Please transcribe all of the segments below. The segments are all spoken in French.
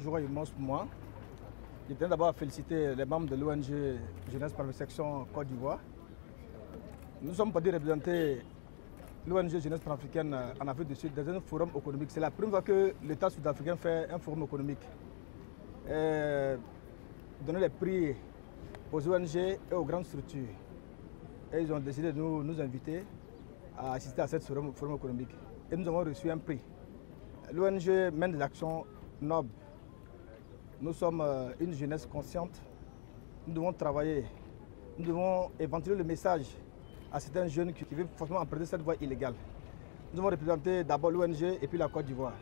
jour immense pour moi. Je tiens d'abord à féliciter les membres de l'ONG Jeunesse par Section Côte d'Ivoire. Nous sommes partis représenter l'ONG Jeunesse panafricaine en Afrique du Sud dans un forum économique. C'est la première fois que l'État sud-africain fait un forum économique. Donner des prix aux ONG et aux grandes structures. Et ils ont décidé de nous inviter à assister à ce forum économique. Et nous avons reçu un prix. L'ONG mène des actions nobles. Nous sommes une jeunesse consciente. Nous devons travailler. Nous devons éventrer le message à certains jeunes qui veulent forcément emprunter cette voie illégale. Nous avons représenté d'abord l'ONG et puis la Côte d'Ivoire.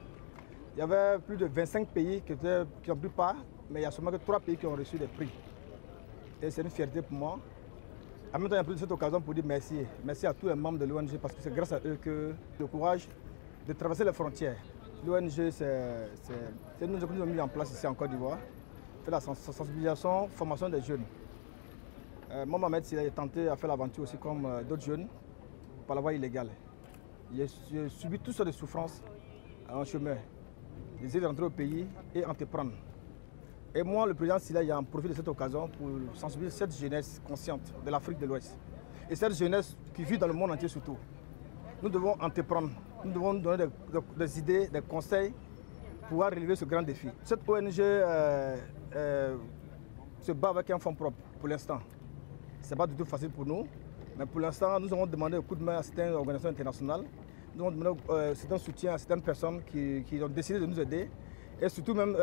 Il y avait plus de 25 pays qui ont pris part, mais il y a seulement que 3 pays qui ont reçu des prix. Et c'est une fierté pour moi. En même temps, j'ai pris cette occasion pour dire merci. Merci à tous les membres de l'ONG parce que c'est grâce à eux que le courage de traverser les frontières. L'ONG, c'est une ONG que nous avons mis en place ici en Côte d'Ivoire. Fait la sensibilisation, formation des jeunes. Moi, Mohamed, il a tenté à faire l'aventure aussi comme d'autres jeunes par la voie illégale. J'ai subi toutes sortes de souffrances en chemin. J'ai essayé de rentrer au pays et entreprendre. Et moi, le président Sila, il a profité de cette occasion pour sensibiliser cette jeunesse consciente de l'Afrique de l'Ouest. Et cette jeunesse qui vit dans le monde entier surtout. Nous devons entreprendre, nous devons donner des idées, des conseils pour pouvoir relever ce grand défi. Cette ONG se bat avec un fonds propre pour l'instant. Ce n'est pas du tout facile pour nous, mais pour l'instant, nous avons demandé un coup de main à certaines organisations internationales. Nous avons demandé certains soutiens à certaines personnes qui ont décidé de nous aider. Et surtout même,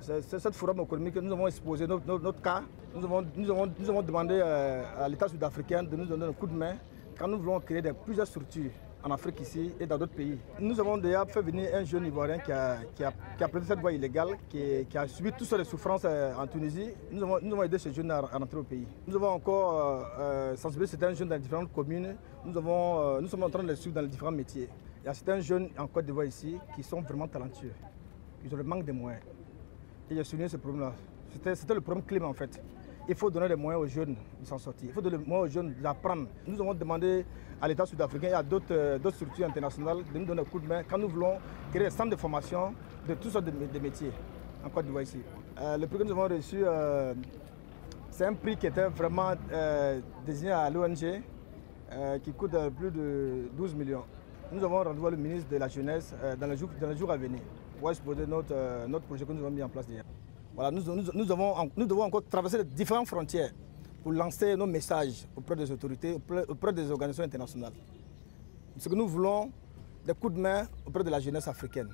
cette forum économique, nous avons exposé notre cas. Nous avons demandé à l'État sud-africain de nous donner un coup de main quand nous voulons créer plusieurs structures en Afrique ici et dans d'autres pays. Nous avons déjà fait venir un jeune Ivoirien qui a pris cette voie illégale, qui a subi toutes sortes de souffrances en Tunisie. Nous avons aidé ce jeune à rentrer au pays. Nous avons encore sensibilisé certains jeunes dans les différentes communes. Nous sommes en train de les suivre dans les différents métiers. Il y a certains jeunes en Côte d'Ivoire ici qui sont vraiment talentueux. Ils ont le manque de moyens. Et j'ai souligné ce problème-là. C'était le problème clé en fait. Il faut donner les moyens aux jeunes de s'en sortir. Il faut donner les moyens aux jeunes d'apprendre. Nous avons demandé à l'État sud-africain et à d'autres structures internationales de nous donner un coup de main quand nous voulons créer des centres de formation de toutes sortes de métiers en Côte d'Ivoire ici. Le prix que nous avons reçu, c'est un prix qui était vraiment désigné à l'ONG qui coûte plus de 12 millions. Nous avons rendez-vous le ministre de la Jeunesse dans les jours à venir pour exposer notre projet que nous avons mis en place déjà. Voilà, nous devons encore traverser les différentes frontières pour lancer nos messages auprès des autorités, auprès des organisations internationales. Ce que nous voulons, des coups de main auprès de la jeunesse africaine.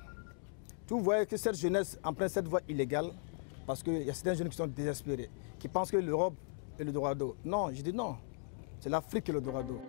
Vous voyez que cette jeunesse emprunte cette voie illégale parce qu'il y a certains jeunes qui sont désespérés, qui pensent que l'Europe est le Dorado. Non, je dis non, c'est l'Afrique qui est le Dorado.